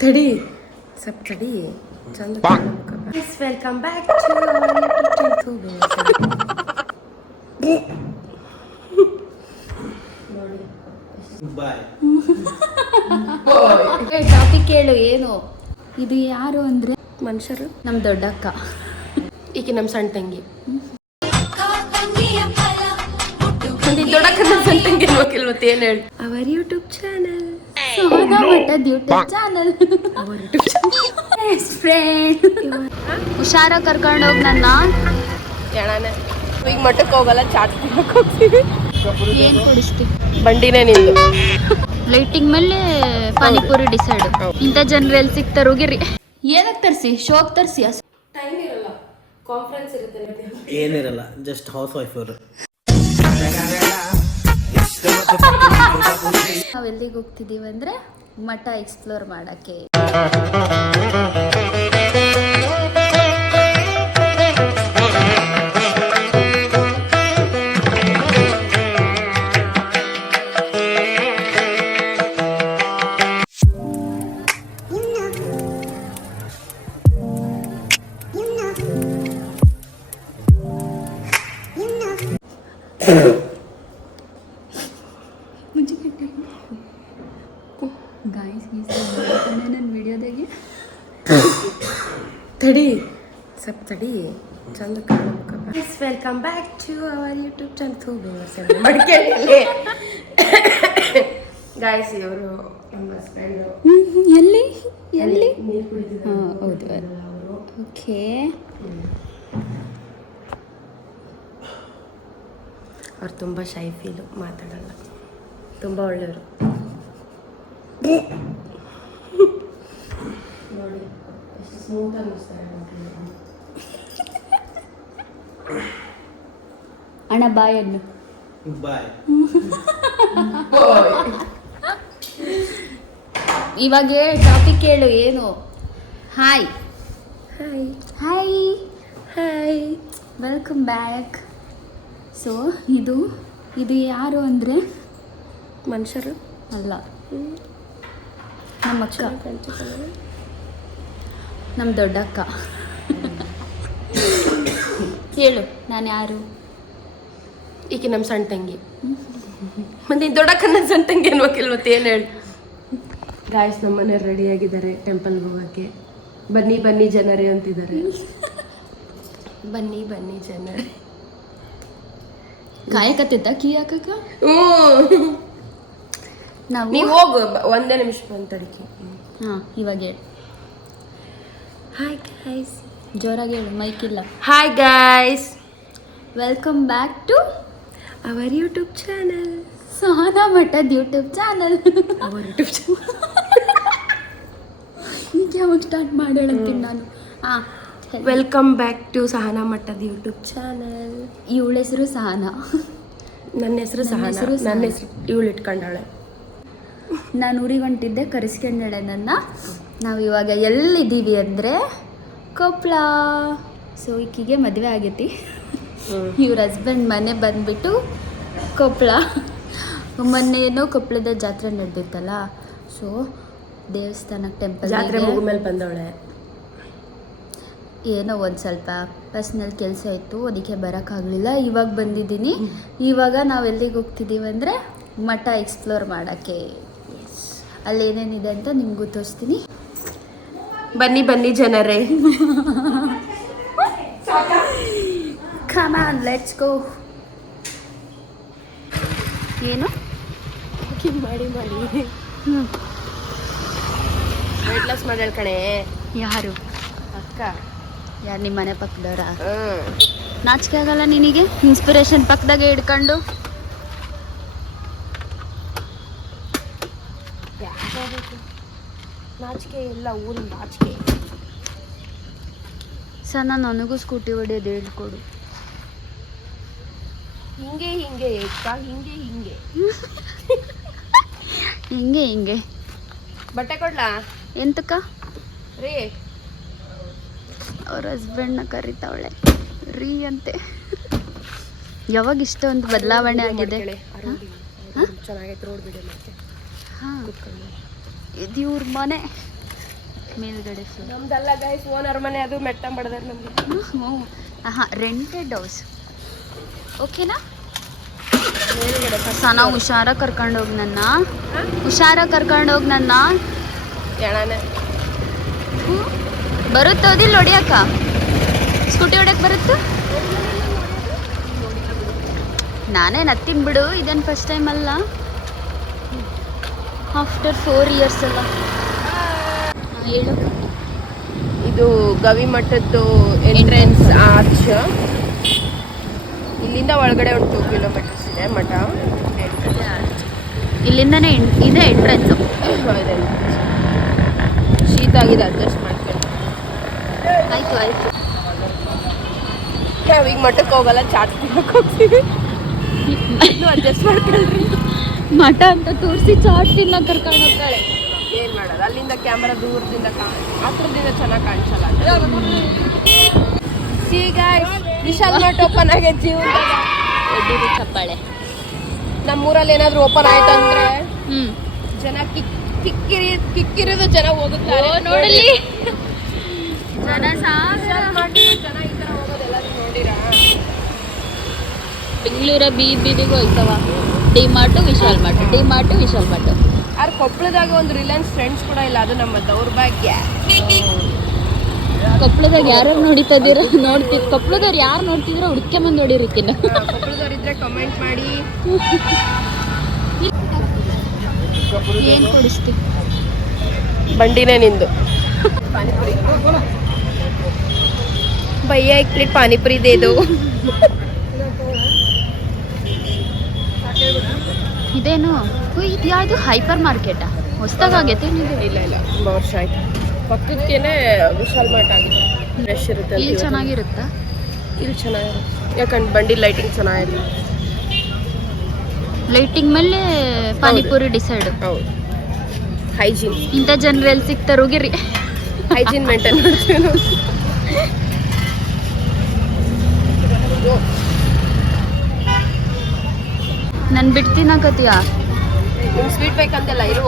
ತಡಿ ಸ್ವಲ್ಪ ತಡಿ. ಚಂದ ವೆಲ್ಕಮ್ ಬ್ಯಾಕ್ ಟಾಪಿಕ್ ಕೇಳು ಏನು? ಇದು ಯಾರು ಅಂದ್ರೆ? ಮನುಷ್ಯರು. ನಮ್ಮ ದೊಡ್ಡಕ್ಕ. ಈಕೆ ನಮ್ಮ ಸಣ್ಣ ತಂಗಿ. ದೊಡ್ಡಕ್ಕ ನಮ್ಮ ಸಣ್ಣ ತಂಗಿ ಏನು ಹೇಳಿ ಅವರ್ ಯೂಟ್ಯೂಬ್ ಚಾನಲ್ ಸೋನಾ ಮಠದ ಯೂಟ್ಯೂಬ್ ಚಾನಲ್ ಫ್ರೆಂಡ್ ಹುಷಾರ ಕರ್ಕೊಂಡು ಹೋಗಿ ನನ್ನ. ಎಣಾನೆ. ಈಗ ಮಠಕ್ಕೆ ಹೋಗಲ್ಲ ಚಾಟ್ ತಿನ್ನಕ್ಕೆ ಹೋಗ್ತೀವಿ. ಏನ್ ಕೊಡಿಸ್ತೀವಿ ಬಂಡಿನೇ ನಿಂದು. ಲೈಟಿಂಗ್ ಮೇಲೆ ಪಾನಿಪುರಿ ಡಿಸೈಡ್ ಇಂಥ ಜನರು ಎಲ್ಲಿ ಸಿಗ್ತಾರೆ ಹೋಗಿರಿ. ಏನಕ್ಕೆ ತರಿಸಿ? ಶೋಕ್ ತರಿಸಿ ಟೈಮ್ ಇರಲ್ಲ. ಕಾನ್ಫರೆನ್ಸ್ ಇರುತ್ತೆ ಏನಿರಲ್ಲ ಜಸ್ಟ್ ಹೌಸ್ ವೈಫ್ ಅವರು. ನಾವು ಎಲ್ಲಿಗೆ ಹೋಗ್ತಿದೀವಿ ಅಂದ್ರೆ ಮಠ ಎಕ್ಸ್ಪ್ಲೋರ್ ಮಾಡಕ್ಕೆ. ಗಾಯ್ಸ್ ನನ್ನ ವಿಡಿಯೋದಾಗೆ ತಡಿ ಸ್ವಲ್ಪ ತಡಿ. ಚಂದ ಕಾಣಬೇಕಪ್ಪ welcome back to our YouTube channel ಮಡಿಕೇರಿಯಲ್ಲಿ ಗಾಯ್ಸ್ ಇವರು ಎಲ್ಲಿ? ಎಲ್ಲಿ? ಹಾಂ ಹೌದು. ಓಕೆ. ಅವ್ರು ತುಂಬ ಶೈ ಫೀಲು ಮಾತಾಡಲ್ಲ. ತುಂಬ ಒಳ್ಳೆಯವರು. ನೋಡಿ ಎಷ್ಟು ಸ್ಮೂತ್ ಅನ್ನಿಸ್ತಾರೆ ನೋಡ್ರಿ ಅಣ್ಣ ಬಾಯ್ ಬಾಯ್. ಇವಾಗ ಟಾಪಿಕ್ ಕೇಳು ಏನು? Hi hi hi hi welcome back so ಇದು ಇದು ಯಾರು ಅಂದರೆ? ಮನುಷ್ಯರು? ಅಲ್ಲ. ನಮ್ಮ ಅಕ್ಕ. ನಮ್ಮ ದೊಡ್ಡಕ್ಕ ಹೇಳು ನಾನು ಯಾರು? ಈಕೆ ನಮ್ಮ ಸಣ್ಣ ತಂಗಿ. ಮತ್ತೆ ಈ ದೊಡ್ಡಕ್ಕ ನನ್ನ ಸಣ್ಣ ತಂಗಿ ಅನ್ನೋ ಕೆಲವತ್ತು ಏನು ಹೇಳಿ. ಗಾಯಸ್ ನಮ್ಮ ಮನೆಯವ್ರು ರೆಡಿ ಆಗಿದ್ದಾರೆ ಟೆಂಪಲ್ಗೆ ಹೋಗೋಕ್ಕೆ. ಬನ್ನಿ ಬನ್ನಿ ಜನರೇ ಅಂತಿದ್ದಾರೆ. ಬನ್ನಿ ಬನ್ನಿ ಜನರೇ. ಕಾಯಕತ್ತಿದ್ದ? ಕೀ ಹಾಕಕ್ಕ? ಹ್ಞೂ ನಾವು ನೀವು ಹೋಗು ಒಂದೇ ನಿಮಿಷ ಬಂತಡಿಕೆ ಹಾಂ ಇವಾಗ. ಹೇಳಿ ಹಾಯ್ ಗಾಯ್ಸ್ ಜೋರಾಗಿ ಹೇಳು ಮೈಕ್ ಇಲ್ಲ. Hi guys welcome back to our YouTube channel Sahana ಮಠದ YouTube channel our YouTube channel ಈಗ ಯಾವಾಗ ಸ್ಟಾರ್ಟ್ ಮಾಡೋಣ ಹೇಳತ್ತೀನಿ ನಾನು? ಹಾಂ ವೆಲ್ಕಮ್ ಬ್ಯಾಕ್ ಟು ಸಹನಾ ಮಠದ ಯೂಟ್ಯೂಬ್ ಚಾನಲ್ ಇವಳ ಹೆಸರು ಸಹನಾ. ನನ್ನ ಹೆಸರು ಸಹನಾ. ನನ್ನ ಹೆಸರು ಇವಳು ಇಟ್ಕೊಂಡಾಳೆ. ನಾನು ಊರಿಗೆ ಹೊಂಟಿದ್ದೆ ಕರೆಸ್ಕೊಂಡಳೆ ನನ್ನ ನಾವು ಇವಾಗ ಎಲ್ಲಿದ್ದೀವಿ ಅಂದರೆ ಕೊಪ್ಪಳ ಸೊ ಈಕಿಗೆ ಮದುವೆ ಆಗೈತಿ. ಇವ್ರ ಹಸ್ಬೆಂಡ್ ಮನೆ ಬಂದ್ಬಿಟ್ಟು ಕೊಪ್ಪಳ ಮೊನ್ನೆ ಏನೋ ಕೊಪ್ಪಳದ ಜಾತ್ರೆ ನಡೆದಿತ್ತಲ್ಲ. ಸೊ ದೇವಸ್ಥಾನಕ್ಕೆ ಟೆಂಪಲ್ ಜಾತ್ರೆ ಮುಗಿದ್ಮೇಲೆ ಬಂದವಳೆ. ಏನೋ ಒಂದು ಸ್ವಲ್ಪ ಪರ್ಸ್ನಲ್ ಕೆಲಸ ಇತ್ತು ಅದಕ್ಕೆ ಬರೋಕ್ಕಾಗಲಿಲ್ಲ. ಇವಾಗ ಬಂದಿದ್ದೀನಿ. ಇವಾಗ ನಾವು ಎಲ್ಲಿಗೆ ಹೋಗ್ತಿದ್ದೀವಿ ಅಂದರೆ ಮಠ ಎಕ್ಸ್ಪ್ಲೋರ್ ಮಾಡೋಕ್ಕೆ. ಅಲ್ಲಿ ಏನೇನಿದೆ ಅಂತ ನಿಮಗೂ ತೋರಿಸ್ತೀನಿ ಬನ್ನಿ ಬನ್ನಿ ಜನರೇ. ಕಮಾನ್ ಲೆಟ್ಸ್ ಗೋ ಏನು? ಮಾಡಿ ಮಾಡಿ ಹ್ಞೂ ವೆಯ್ಟ್ ಲಾಸ್ ಕಣೆ. ಯಾರು? ಅಕ್ಕ. ಯಾರು ನಿಮ್ಮ ಮನೆ ಪಕ್ಕದವರ ನಾಚಿಕೆ ಆಗಲ್ಲ ನಿನಗೆ? ಇನ್ಸ್ಪಿರೇಷನ್ ಪಕ್ಕದಾಗೆ ಹಿಡ್ಕೊಂಡು? ನಾಚಿಕೆ ಇಲ್ಲ ಊರಿನ ನಾಚಿಕೆ. ಸಣ್ಣ ನನಗೂ ಸ್ಕೂಟಿ ಹೊಡೆಯೋದು ಹೇಳ್ಕೊಡು. ಹಿಂಗೆ ಹಿಂಗೆ ಹಿಂಗೆ ಹಿಂಗೆ. ಹಿಂಗೆ ಹಿಂಗೆ. ಬಟ್ಟೆ ಕೊಡ್ಲಾ? ಎಂತಕ್ಕ? ರೀ. ಅವ್ರ ಹಸ್ಬೆಂಡ್ನ ಕರಿತಾವಳೆ. ರೀ ಅಂತೆ. ಯಾವಾಗ ಇಷ್ಟೊಂದು ಬದಲಾವಣೆ ಆಗಿದೆ? ಚೆನ್ನಾಗೈತೆ ರೋಡ್ ಬಿಡಿ ಮತ್ತೆ ಇದು ಇವ್ರ ಮನೆ. ಮೇಲ್ಗಡೆ ನಮ್ದಲ್ಲ ಗೈಸ್ ಓನರ್ ಮನೆ ಅದು ಮೆಟ್ಟ ಬಡದಾರ ನಮ್ಗೆ ಹಾಂ ರೆಂಟೆಡ್ ಹೌಸ್ ಓಕೆನಾ ಮೇಲ್ಗಡೆ ಸನ ಹುಷಾರ ಕರ್ಕೊಂಡೋಗಿ ನನ್ನ. ಹುಷಾರ ಕರ್ಕೊಂಡೋಗಿ ನನ್ನ. ಬರುತ್ತೋದಿಲ್ಲ ಹೊಡಿಯಕ್ಕ ಸ್ಕೂಟಿ ಹೊಡ್ಯಕ್ಕೆ ಬರುತ್ತೆ? ನಾನೇ ನತ್ತಿನ್ ಬಿಡು ಇದೇನು ಫಸ್ಟ್ ಟೈಮ್ ಅಲ್ಲ. ಆಫ್ಟರ್ ಫೋರ್ ಇಯರ್ಸ್ ಅಲ್ಲ. ಹೇಳು ಇದು ಗವಿಮಠದ್ದು ಎಂಟ್ರೆನ್ಸ್ ಆರ್ಚ್ ಇಲ್ಲಿಂದ ಒಳಗಡೆ ಒಂದು ಟೂ ಕಿಲೋಮೀಟರ್ಸ್ ಇದೆ ಮಠ. ಇಲ್ಲಿಂದನೇ ಇದೆ ಎಂಟ್ರೆನ್ಸು. ಶೀತ ಆಗಿದೆ ಅಡ್ಜಸ್ಟ್ ಮಾಡ್ಕೊಂಡು. ಆಯ್ತು ಆಯ್ತು. ನಾವೀಗ ಮಠಕ್ಕೆ ಹೋಗಲ್ಲ ಚಾಟ್ ತಿನ್ನಕ್ಕೆ ಹೋಗ್ತೀವಿ. ಅಡ್ಜಸ್ಟ್ ಮಾಡ್ಕೊಳ್ರಿ ಮಠ ಅಂತ ತೋರಿಸಿ ಚಾಟ್ ತಿನ್ನ ಕರ್ಕೊಂಡು ಹೋಗ್ತಾಳೆ. ಏನ್ ಮಾಡೋದು? ಅಲ್ಲಿಂದ ಕ್ಯಾಮರಾ ದೂರದಿಂದ ಹತ್ರದಿಂದ ಚೆನ್ನಾಗಿ ಕಾಣಿಸಲ್ಲ ಈಗ ವಿಶಾಲ್ ಮಠ ಓಪನ್ ಆಗೈತೆ ಜೀವನ ಎದ್ದಿರಿ ಚಪ್ಪಾಳೆ. ನಮ್ಮೂರಲ್ಲಿ ಏನಾದ್ರು ಓಪನ್ ಆಯ್ತು ಅಂದ್ರೆ ಜನ ಕಿಕ್ ಕಿಕ್ಕಿರಿ ಕಿಕ್ಕಿರಿದು ಜನ ಹೋಗುತ್ತಾರೆ. ನೋಡಲಿ ಜನ ಸಾಗರ. ಮಾಡಿ ಜನ ಈ ತರ ಹೋಗೋದೆಲ್ಲ ನೋಡಿರಾ? ಬೆಂಗಳೂರ ಬೀದಿ ಬೀದಿಗೂ ಹೋಗ್ತಾವ D mart Vishal mart D mart Vishal mart ಆದ್ರೆ ಕೊಪ್ಪಳದಾಗ ಒಂದು ರಿಲಯನ್ಸ್ ಫ್ರೆಂಡ್ಸ್ ಕೂಡ ಇಲ್ಲ ಅದು ನಮ್ಮ ದೌರ್ಭಾಗ್ಯ ಕೊಪ್ಪಳದಾಗ ಯಾರು ನೋಡಿತದಿರ ನೋಡ್ತಿ ಕೊಪ್ಪಳದವ್ರು ಯಾರು ನೋಡ್ತಿದ್ರ ಹುಡ್ಕೊಂಬಂದು ನೋಡಿರಿಕಿನ ಕೊಪ್ಪಳದವ್ರು ಇದ್ರೆ ಕಮೆಂಟ್ ಮಾಡಿ ಏನು ಕೊಡಿಸ್ತಿ ಬಂಡಿನೇ ನಿಂದು ಪಾನಿಪುರಿ ಭಯ್ಯ एक प्लेट पानीपुरी दे दो ಇದೇನು? ಇದು ಯಾವುದು? ಹೈಪರ್ ಮಾರ್ಕೆಟಾ? ಹೊಸ್ದಾಗೈತೆ ಇಲ್ಲ ಇಲ್ಲ. ತುಂಬ ವರ್ಷ ಆಯ್ತು. ಪಕ್ಕಕ್ಕೇನೆ ವಿಶಾಲ್ ಮಾರ್ಟ್ ಆಗಿದೆ. ಫ್ರೆಶ್ ಇರುತ್ತೆ ಇಲ್ಲಿ. ಚೆನ್ನಾಗಿರುತ್ತಾ? ಇಲ್ಲಿ ಚೆನ್ನಾಗಿರುತ್ತೆ. ಯಾಕಂದ್ರೆ ಬಂಡಿ ಲೈಟಿಂಗ್ ಚೆನ್ನಾಗಿದೆ ಲೈಟಿಂಗ್ ಮೇಲೆ ಪಾನಿಪುರಿ ಡಿಸೈಡ್. ಹೌದು. ಹೈಜೀನ್ ಇಂಥ ಜನರು ಎಲ್ಲಿ ಸಿಗ್ತಾರೆ ಹೋಗಿರಿ. ಹೈಜೀನ್ ಮೇಂಟೈನ್ ಮಾಡ್ತೀವಿ ನನ್ ಬಿಟ್ಟು ತಿನ್ನಕತ್ತೀಯ? ಸ್ವೀಟ್ ಬೇಕಂತೆಲ್ಲ ಇರು.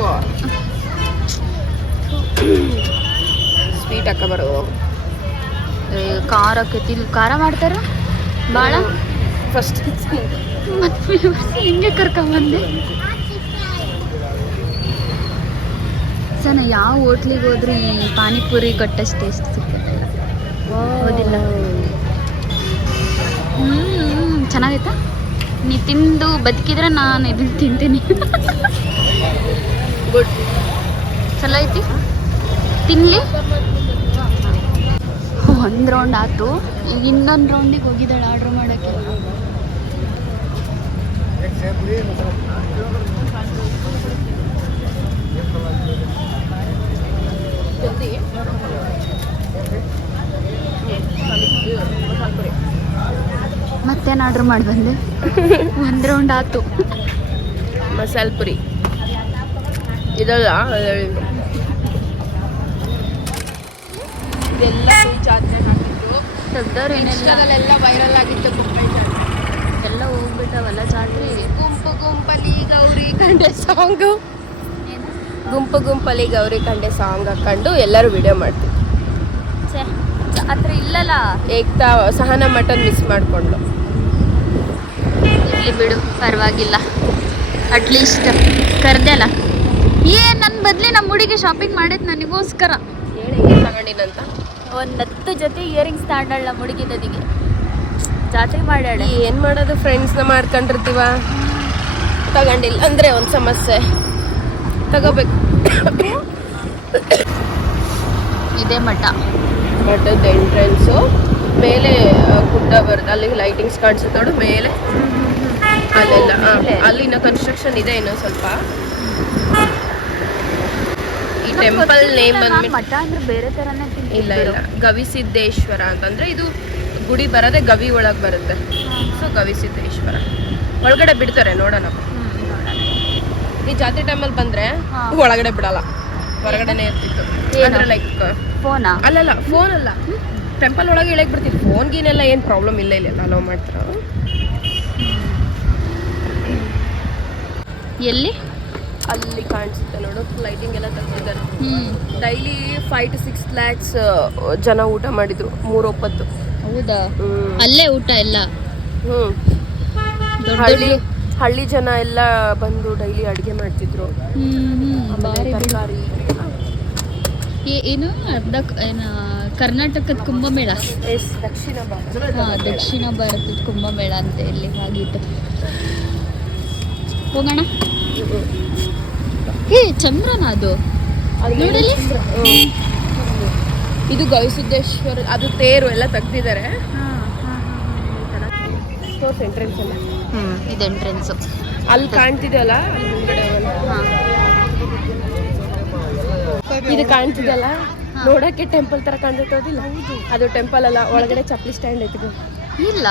ಸ್ವೀಟ್ ಅಕ್ಕ ಬರು. ಖಾರ ಆಕೈತಿ ಖಾರ ಮಾಡ್ತಾರ? ಭಾಳ ಫಸ್ಟ್ ಮತ್ತೆ ಹಿಂಗೆ ಕರ್ಕೊಂಬಂದೆ. ನಾ ಯಾವ ಹೋಟ್ಲಿಗೆ ಹೋದ್ರೂ ಈ ಪಾನಿಪುರಿ ಗಟ್ಟಷ್ಟು ಟೇಸ್ಟ್ ಸಿಕ್ಕಿಲ್ಲ ಹೌದಿಲ್ಲ? ಹ್ಞೂ ಚೆನ್ನಾಗೈತಾ? ನೀ ತಿಂದು ಬದುಕಿದ್ರೆ ನಾನು ಇದನ್ನ ತಿಂತೀನಿ. ಚಲೋ ಐತಿ? ತಿನ್ಲಿ? ಒಂದು ರೌಂಡ್ ಆಯ್ತು ಈಗ ಇನ್ನೊಂದು ರೌಂಡಿಗೆ ಹೋಗಿದ್ದಾಳೆ ಆರ್ಡ್ರ್ ಮಾಡೋಕ್ಕೆ. ಜಲ್ದಿ. ಮತ್ತೇನು ಆರ್ಡರ್ ಮಾಡಿ ಬಂದೆ. ಒಂದು ರೌಂಡ್ ಆತು ಮಸಾಲೆ ಪುರಿ. ಇದಲ್ಲ ಇದೆಲ್ಲ ಜಾತ್ರೆ ತೆಗ್ದವ್ರು ಏನೆಲ್ಲ ಇನ್ಸ್ಟಾದಲ್ಲೆಲ್ಲ ವೈರಲ್ ಆಗಿತ್ತು ಕೊಪ್ಪಳ ಜಾತ್ರೆ. ಎಲ್ಲ ಹೋಗ್ಬಿಟ್ಟವಲ್ಲ ಜಾತ್ರೆ. ಗುಂಪು ಗುಂಪಲಿ ಗೌರಿ ಕಂಡೆ ಸಾಂಗು ಗುಂಪು ಗುಂಪಲಿ ಗೌರಿ ಕಂಡೆ ಸಾಂಗ್ ಹಾಕೊಂಡು ಎಲ್ಲರೂ ವಿಡಿಯೋ ಮಾಡ್ತೀವಿ ಜಾತ್ರೆ ಇಲ್ಲಲ್ಲ? ಏಕ್ತಾ ಸಹನ ಮಟನ್ ಮಿಸ್ ಮಾಡಿಕೊಂಡು ಇರಲಿ ಬಿಡು ಪರವಾಗಿಲ್ಲ. ಅಟ್ಲೀಸ್ಟ್ ಕರ್ದೆಲ್ಲ ಏ ನನ್ನ ಬದಲಿ ನಮ್ಮ ಹುಡುಗಿ ಶಾಪಿಂಗ್ ಮಾಡೈತೆ ನನಗೋಸ್ಕರ. ತಗೊಂಡಿನಂತ ಒಂದು ಹತ್ತು ಜೊತೆ ಇಯರಿಂಗ್ಸ್ ತಗೊಂಡಳ ನಮ್ಮ ಹುಡುಗಿ ನದಿಗೆ ಜಾತ್ರೆ ಮಾಡ್ಯಾಳೆ. ಏನು ಮಾಡೋದು ಫ್ರೆಂಡ್ಸ್ನ ಮಾಡ್ಕೊಂಡಿರ್ತೀವ? ತಗೊಂಡಿಲ್ಲ. ಅಂದರೆ ಒಂದು ಸಮಸ್ಯೆ. ತಗೋಬೇಕು. ಇದೇ ಮಠ. ಮಠದ ಎಂಟ್ರೆನ್ಸು ಮೇಲೆ ಗುಡ್ಡ ಬರುತ್ತೆ ಅಲ್ಲಿ ಲೈಟಿಂಗ್ಸ್ ಕಾಣಿಸುತ್ತೆ ನೋಡು ಮೇಲೆ. ಅಲ್ಲೆಲ್ಲ ಅಲ್ಲಿನ ಕನ್ಸ್ಟ್ರಕ್ಷನ್ ಇದೆ ಇನ್ನೂ ಸ್ವಲ್ಪ. ಈ ಟೆಂಪಲ್ ನೇಮ್ ಬಂದ್ಬಿಟ್ಟು ಬೇರೆ ತರನೇ ಇಲ್ಲ ಇಲ್ಲ. ಗವಿಸಿದ್ದೇಶ್ವರ ಅಂತಂದ್ರೆ ಇದು ಗುಡಿ ಬರೋದೇ ಗವಿ ಒಳಗೆ ಬರುತ್ತೆ. ಸೊ ಗವಿಸಿದ್ದೇಶ್ವರ ಒಳಗಡೆ ಬಿಡ್ತಾರೆ ನೋಡೋಣ. ಈ ಜಾತ್ರೆ ಟೈಮಲ್ಲಿ ಬಂದ್ರೆ. ಒಳಗಡೆ ಬಿಡಲ್ಲ. ಹೊರಗಡೆನೇ ಇರ್ತಿತ್ತು? ಅಂದ್ರೆ ಲೈಕ್ ಫೋನಾ? ಅಲ್ಲಲ್ಲ ಫೋನ್ ಅಲ್ಲ ಟೆಂಪಲ್ ಒಳಗೆ ಇಳಕ್ ಬಿಡ್ತೀನಿ ಫೋನ್ ಗೀನೆಲ್ಲ ಏನು ಪ್ರಾಬ್ಲಮ್ ಇಲ್ಲ ಇಲ್ಲ ಅಲೋ ಮಾಡ್ತಾರ ಎಲ್ಲಿ? ಅಲ್ಲಿ ಕಾಣಿಸುತ್ತೆ ನೋಡು ಲೈಟಿಂಗ್ ಎಲ್ಲ ತಗೊಂಡಿದ್ದಾರೆ ಹ್ಮ್. Daily five to six lakhs ಜನ ಊಟ ಮಾಡಿದ್ರು ಮೂರು ಒಪ್ಪತ್ತು. ಹೌದಾ? ಅಲ್ಲೇ ಊಟ ಎಲ್ಲ? ಹ್ಮ್. ದೊಡ್ಡ ಹಳ್ಳಿ ಹಳ್ಳಿ ಜನ ಎಲ್ಲ ಬಂದು ಡೈಲಿ ಅಡುಗೆ ಮಾಡ್ತಿದ್ರು. ತರಕಾರಿ ಏನು? ಅರ್ಧ ಕ- ಕರ್ನಾಟಕದ ಕುಂಭಮೇಳ. ಎಸ್ ದಕ್ಷಿಣ ಭಾರತ. ಹಾ ದಕ್ಷಿಣ ಭಾರತದ ಕುಂಭಮೇಳ ಅಂತ ಇಲ್ಲಿ ಆಗಿತ್ತು ಹೋಗೋಣ. ಹೇ ಚಂದ್ರನ ಅದು? ನೋಡಲಿ ಇದು ಗವಿಸಿದ್ದೇಶ್ವರ ಅದು ತೇರು ಎಲ್ಲ ತೆಗ್ದಿದ್ದಾರೆ ಎಂಟ್ರೆನ್ಸ್ ಎಲ್ಲ ಹ್ಮ್ ಇದು ಎಂಟ್ರೆನ್ಸು ಅಲ್ಲಿ ಕಾಣ್ತಿದೆಯಲ್ಲ ಅಲ್ಲಿ ಒಂದು- ಇದು ಕಾಣ್ತಿದೆಯಲ್ಲ? ನೋಡಕ್ಕೆ ಟೆಂಪಲ್ ತರ ಕಾಣ್ತಿರೋದಿಲ್ಲ ಅದು ಟೆಂಪಲ್ ಅಲ್ಲ ಒಳಗಡೆ ಚಪ್ಪಲಿ ಸ್ಟ್ಯಾಂಡ್ ಐತಿ. ಇಲ್ಲ?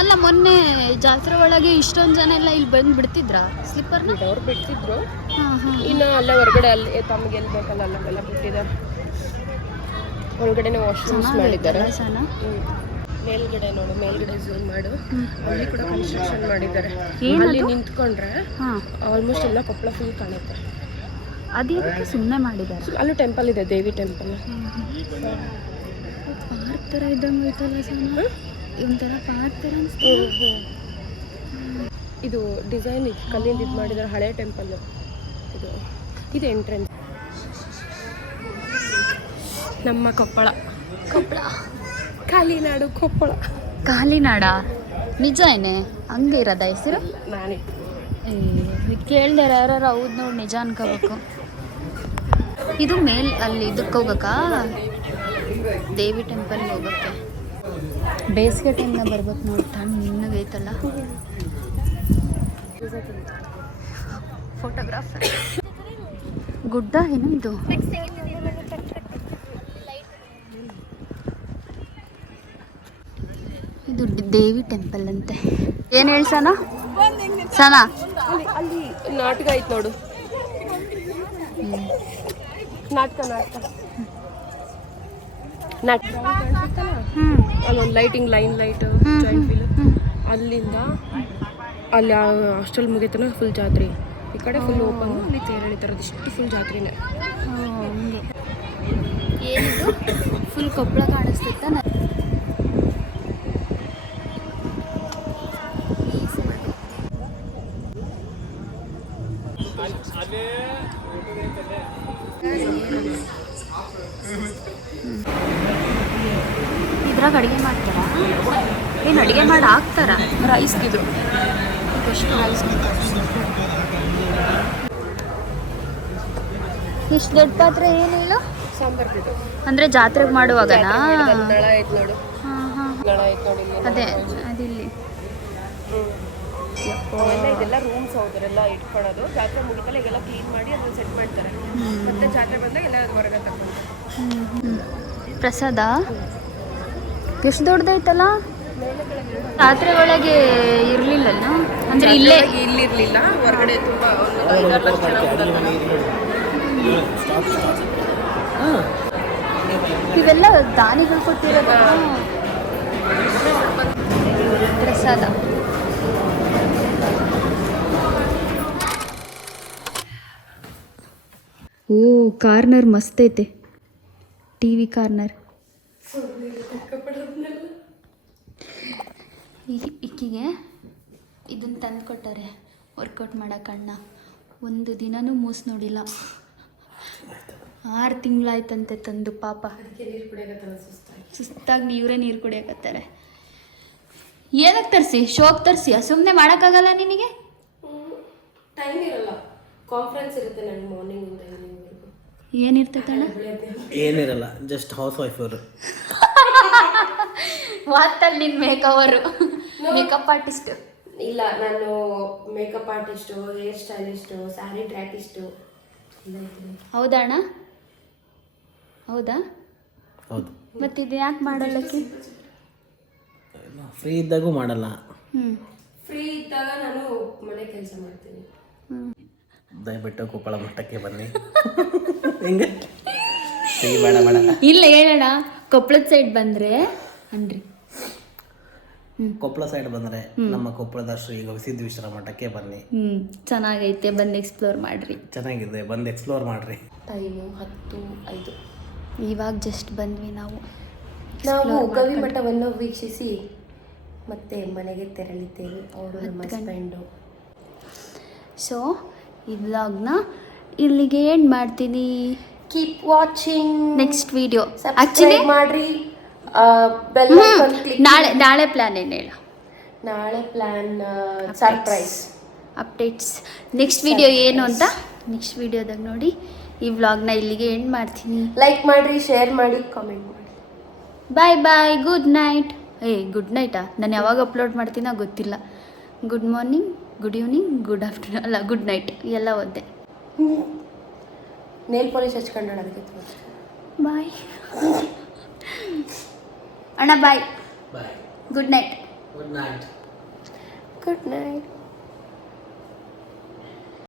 ಅಲ್ಲ ಮೊನ್ನೆ ಜಾತ್ರೆ ಒಳಗೆ ಇಷ್ಟೊಂದು ಜನ ಎಲ್ಲ ಇಲ್ಲಿ ಬಂದು ಬಿಡ್ತಿದ್ರ? ಸ್ಲಿಪ್ಪರ್ ಅವ್ರು ಬಿಡ್ತಿದ್ರು. ಇನ್ನು ಅಲ್ಲೇ ಹೊರಗಡೆ ಅಲ್ಲಿ ತಮ್ಗೆ ಎಲ್ಲಿ ಬೇಕಲ್ಲ ಅಲ್ಲೆಲ್ಲ ಬಿಟ್ಟಿದ್ದಾರೆ ಒಳಗಡೆನೆ ವಾಶ್ರೂಮ್ಸ್ ಮಾಡಿದ್ದಾರೆ. ಮೇಲ್ಗಡೆ ನೋಡು ಮೇಲ್ಗಡೆ ಝೂಮ್ ಮಾಡು. ಅಲ್ಲಿ ಕೂಡ ಕನ್ಸ್ಟ್ರಕ್ಷನ್ ಮಾಡಿದ್ದಾರೆ? ಅಲ್ಲಿ ನಿಂತ್ಕೊಂಡ್ರೆ ಆಲ್ಮೋಸ್ಟ್ ಎಲ್ಲ ಕೊಪ್ಪಳ ಫುಲ್ ಕಾಣುತ್ತೆ. ಅದೇನಕ್ಕೆ ಸುಮ್ಮನೆ ಮಾಡಿದ್ದಾರೆ. ಅಲ್ಲೂ ಟೆಂಪಲ್ ಇದೆ ದೇವಿ ಟೆಂಪಲ್ ಪಾರ್ಕ್ ಥರ ಇದ್ದಂಗೆ ಹೋಯ್ತಲ್ಲ ಒಂಥರ ಪಾರ್ಕ್ ಥರ ಇದು ಡಿಸೈನ್ ಇದು ಕಲ್ಲಿಂದ ಇದು ಮಾಡಿದ್ದಾರೆ ಹಳೆ ಟೆಂಪಲ್ ಇದು ಇದು ಎಂಟ್ರೆನ್ಸ್ ನಮ್ಮ ಕೊಪ್ಪಳ. ಕೊಪ್ಪಳ? ಕಾಲಿನಾಡು ಕೊಪ್ಪಳ. ಕಾಲಿನಾಡ? ನಿಜ ಏನೇ? ಹಂಗೆ ಇರೋದ ಹೆಸರು? ನಾನೇ. ಕೇಳ್ದೆ ಯಾರು ಹೌದು ನೋಡಿ ನಿಜ ಅನ್ಕೋಬೇಕು. ಇದು ಮೇಲ್ ಅಲ್ಲಿ ಇದಕ್ಕೆ ಹೋಗಕ್ಕಾ? ದೇವಿ ಟೆಂಪಲ್ ಹೋಗಕ್ಕೆ. ಬೇಸಿಗೆ ಟೈಮ್ನ ಬರ್ಬೇಕು ನೋಡಿ ತಣ್ಣಗೈತಲ್ಲ ಫೋಟೋಗ್ರಾಫರ್ ಗುಡ್ಡ ಏನಿದು? ಇದು ದೇವಿ ಟೆಂಪಲ್ ಅಂತೆ. ಏನು ಹೇಳಿ ಸನ? ಅಲ್ಲಿ ನಾಟಕ ಆಯ್ತು ನೋಡು. ನಾಟಕ ನಾಟಕ. ನಾಟಕ. ಅಲ್ಲೊಂದು ಲೈಟಿಂಗ್ ಲೈನ್ ಲೈಟ್ ಜಾಯಿಂಟ್ ಅಲ್ಲಿಂದ ಅಲ್ಲಿ ಹಾಸ್ಟೆಲ್ ಮುಗಿತನ ಫುಲ್ ಜಾತ್ರೆ. ಈ ಕಡೆ ಫುಲ್ ಓಪನ್ ಅಲ್ಲಿ ತೇರು ಎಳಿತಾರೆ ಇಷ್ಟು ಫುಲ್ ಜಾತ್ರೆನೇ. ಏನಿದು? ಫುಲ್ ಕೊಪ್ಪಳ ಕಾಣಿಸ್ತಿತ್ತ ಇದ್ರಾಗ ಅಡುಗೆ ಮಾಡ್ತಾರಾ ಏನು ಅಡುಗೆ ಮಾಡಿ ಹಾಕ್ತಾರಾ ರೈಸ್ ಇದು. ಇಷ್ಟು ದೊಡ್ಡ ಪಾತ್ರೆ ಏನು ಇಲ್ಲ ಅಂದ್ರೆ ಜಾತ್ರೆಗೆ ಮಾಡುವಾಗ ನಳ ಐತೆ ನೋಡು. ಹಾಂ ಹಾಂ. ನಳ ಐತೆ ನೋಡಿ ಅದೇ ಅದಿಲ್ಲಿ ಅವೆಲ್ಲ ಇದೆಲ್ಲ ರೂಮ್ಸ್ ಹೌದರೆಲ್ಲ ಇಟ್ಕೊಳ್ಳೋದು ಜಾತ್ರೆ ಮುಗಿತಲ್ಲ ಈಗೆಲ್ಲ ಕ್ಲೀನ್ ಮಾಡಿ ಅದನ್ನ ಸೆಟ್ ಮಾಡ್ತಾರೆ. ಮತ್ತೆ ಜಾತ್ರೆ ಬಂದಾಗ ಎಲ್ಲ ಹೊರಗೆ ತಗೊಂಡು ಪ್ರಸಾದ? ಎಷ್ಟು ದೊಡ್ಡದೈತಲ್ಲ ಜಾತ್ರೆ ಒಳಗೆ ಇರಲಿಲ್ಲ ಅಂದರೆ ಇಲ್ಲೇ? ಇಲ್ಲಿರ್ಲಿಲ್ಲ ಹೊರಗಡೆ ತುಂಬಾ ಒಂದು ಐದಾರು ಲಕ್ಷ ಜನ ಇವೆಲ್ಲ ದಾನಿಗಳು ಕೊಟ್ಟಿರೋದು ಪ್ರಸಾದ. ಓ ಕಾರ್ನರ್ ಮಸ್ತ್ ಐತೆ. ಟಿ ವಿ ಕಾರ್ನರ್ ಇಕ್ಕಿಗೆ ಇದನ್ನ ತಂದು ಕೊಟ್ಟಾರೆ ವರ್ಕೌಟ್ ಮಾಡೋಕ್ಕಣ್ಣ ಒಂದು ದಿನನೂ ಮೂಸ್ ನೋಡಿಲ್ಲ. ಆರು ತಿಂಗಳಾಯ್ತಂತೆ ತಂದು ಪಾಪ. ಸುಸ್ತಾಗಿ ನೀವರೇ ನೀರು ಕುಡಿಯಕತ್ತಾರೆ. ಏನಕ್ಕೆ ತರಿಸಿ? ಶೋಕ್ ತರಿಸಿ ಸುಮ್ಮನೆ ಮಾಡೋಕ್ಕಾಗಲ್ಲ ನಿನಗೆ? ಟೈಮ್ ಇರಲ್ಲ. ಕಾನ್ಫರೆನ್ಸ್ ಇರುತ್ತೆ ನನಗೆ ಮಾರ್ನಿಂಗ್ ಏನಿರ್ತೈತೆ ಅಣ್ಣ ಏನಿರಲ್ಲ ಜಸ್ಟ್ ಹೌಸ್ ವೈಫ್ ಅವರು. ವಾತಲ್ಲಿ ನಿನ್ ಮೇಕವರು. ಮೇಕಪ್ ಆರ್ಟಿಸ್ಟ್ ಇಲ್ಲ ನಾನು makeup artist hair stylist sari ಟ್ರ್ಯಾಕಿಸ್ಟು ಹೌದಾ ಅಣ್ಣ? ಹೌದಾ? ಹೌದು. ಮತ್ತೆ ಇದು ಯಾಕೆ ಮಾಡಲ್ಲಕ್ಕೆ ಫ್ರೀ ಇದ್ದಾಗೂ ಮಾಡಲ್ಲ. ಹ್ಞೂ ಫ್ರೀ ಇದ್ದಾಗ ನಾನು ಮನೆ ಕೆಲಸ ಮಾಡ್ತೀನಿ. ದಯವಿಟ್ಟು ಕೊಪ್ಪಳ ಮಟ್ಟಕ್ಕೆ ಬನ್ನಿ. ಹೆಂಗೆ? ಫ್ರೀ ಬೇಡ ಬೇಡ. ಇಲ್ಲ ಹೇಳೋಣ ಕೊಪ್ಪಳದ ಸೈಡ್ ಬಂದರೆ ಅನ್ರಿ. ಕೊಪ್ಪಳ ಸೈಡ್ ಬಂದರೆ ನಮ್ಮ ಕೊಪ್ಪಳದ ಶ್ರೀ ಸಿದ್ದೇಶ್ವರ ಮಠಕ್ಕೆ ಬನ್ನಿ. ಹ್ಞೂ ಚೆನ್ನಾಗೈತೆ ಬಂದು ಎಕ್ಸ್ಪ್ಲೋರ್ ಮಾಡ್ರಿ. ಚೆನ್ನಾಗಿದೆ ಬಂದು ಎಕ್ಸ್ಪ್ಲೋರ್ ಮಾಡ್ರಿ. ಟೈಮು ಹತ್ತು ಐದು. ಇವಾಗ ಜಸ್ಟ್ ಬಂದ್ವಿ ನಾವು. ನಾವು ಗವಿಮಠವನ್ನು ವೀಕ್ಷಿಸಿ ಮತ್ತೆ ಮನೆಗೆ ತೆರಳಿದ್ದೇವೆ ಅವರು ನಮ್ಮ ಹತ್ತು ಗಂಟೆ. ಹಸ್ಬೆಂಡು ಸೊ ಈ ವ್ಲಾಗ್ನ ಇಲ್ಲಿಗೆ ಎಂಡ್ ಮಾಡ್ತೀನಿ. Keep watching next video actually actually ಮಾಡ್ರಿ. ನಾಳೆ ನಾಳೆ ಪ್ಲಾನ್ ಏನು ಹೇಳ? ನಾಳೆ plan surprise updates next video ಏನು ಅಂತ? ನೆಕ್ಸ್ಟ್ ವಿಡಿಯೋದಾಗ ನೋಡಿ. ಈ ವ್ಲಾಗ್ನ ಇಲ್ಲಿಗೆ ಎಂಡ್ ಮಾಡ್ತೀನಿ. ಲೈಕ್ ಮಾಡಿ ಶೇರ್ ಮಾಡಿ ಕಾಮೆಂಟ್ ಮಾಡಿ. ಬಾಯ್ ಬಾಯ್ ಗುಡ್ ನೈಟ್ ಏ ಗುಡ್ ನೈಟಾ ನಾನು ಯಾವಾಗ ಅಪ್ಲೋಡ್ ಮಾಡ್ತೀನೋ ಗೊತ್ತಿಲ್ಲ. Good morning good evening good afternoon ಅಲ್ಲ ಗುಡ್ ನೈಟ್ ಎಲ್ಲ ಒದ್ದೆ. ನೇಲ್ ಪಾಲಿಶ್ ಹಚ್ಕೊಂಡು ಅದಕ್ಕೆ ಬಾಯ್ ಅಣ್ಣ bye bye good night good night good night